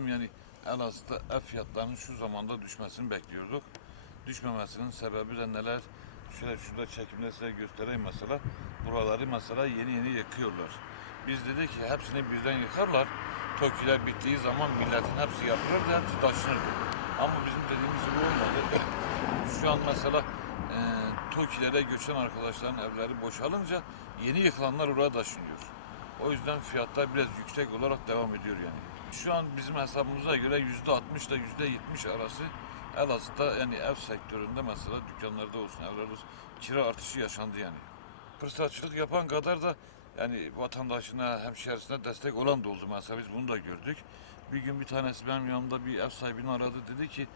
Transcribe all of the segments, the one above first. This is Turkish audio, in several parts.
yani Elazığ'da ev fiyatlarının şu zamanda düşmesini bekliyorduk. Düşmemesinin sebebi de neler? Şöyle şurada çekimde size göstereyim mesela. Buraları mesela yeni yeni yıkıyorlar. Biz dedik ki hepsini birden yıkarlar. Tokiler bittiği zaman milletin hepsi yapılırdı, hepsi taşınırdı. Ama bizim dediğimiz gibi olmadı. Şu an mesela e, Tokilere göçen arkadaşların evleri boşalınca yeni yıkılanlar oraya taşınıyor. O yüzden fiyatlar biraz yüksek olarak devam ediyor yani. Şu an bizim hesabımıza göre yüzde 60 ile yüzde 70 arası Elazığ'da yani ev sektöründe mesela dükkanlarda olsun, evlerde olsun kira artışı yaşandı yani. Fırsatçılık yapan kadar da yani vatandaşına, hemşehrisine destek olan da oldu. Mesela biz bunu da gördük. Bir gün bir tanesi benim yanımda bir ev sahibini aradı dedi ki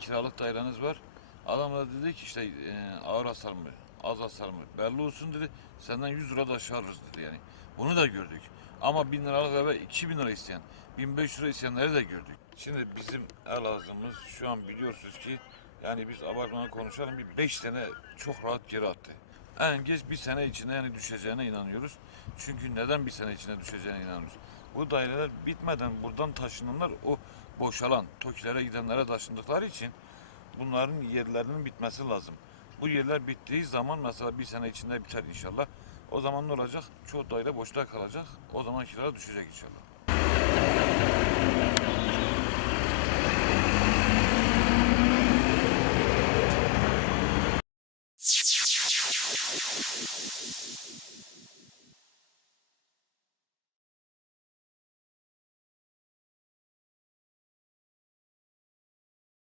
kiralık daireniz var. Adam da dedi ki işte e, ağır hasar mı, az hasar mı belli olsun dedi. Senden 100 lira da aşağı alırız dedi yani. Bunu da gördük. Ama 1000 liralık eve 2000 lira isteyen, 1500 lira isteyenleri de gördük. Şimdi bizim Elazığ'ımız şu an biliyorsunuz ki yani biz abartmadan konuşalım bir 5 sene çok rahat geri attı. En geç bir sene içinde yani düşeceğine inanıyoruz. Çünkü neden bir sene içinde düşeceğine inanıyoruz? Bu daireler bitmeden buradan taşınanlar o boşalan, TOKİ'lere gidenlere taşındıkları için bunların yerlerinin bitmesi lazım. Bu yerler bittiği zaman mesela bir sene içinde biter inşallah. O zaman ne olacak? Çoğu daire boşta kalacak. O zaman kira düşecek inşallah.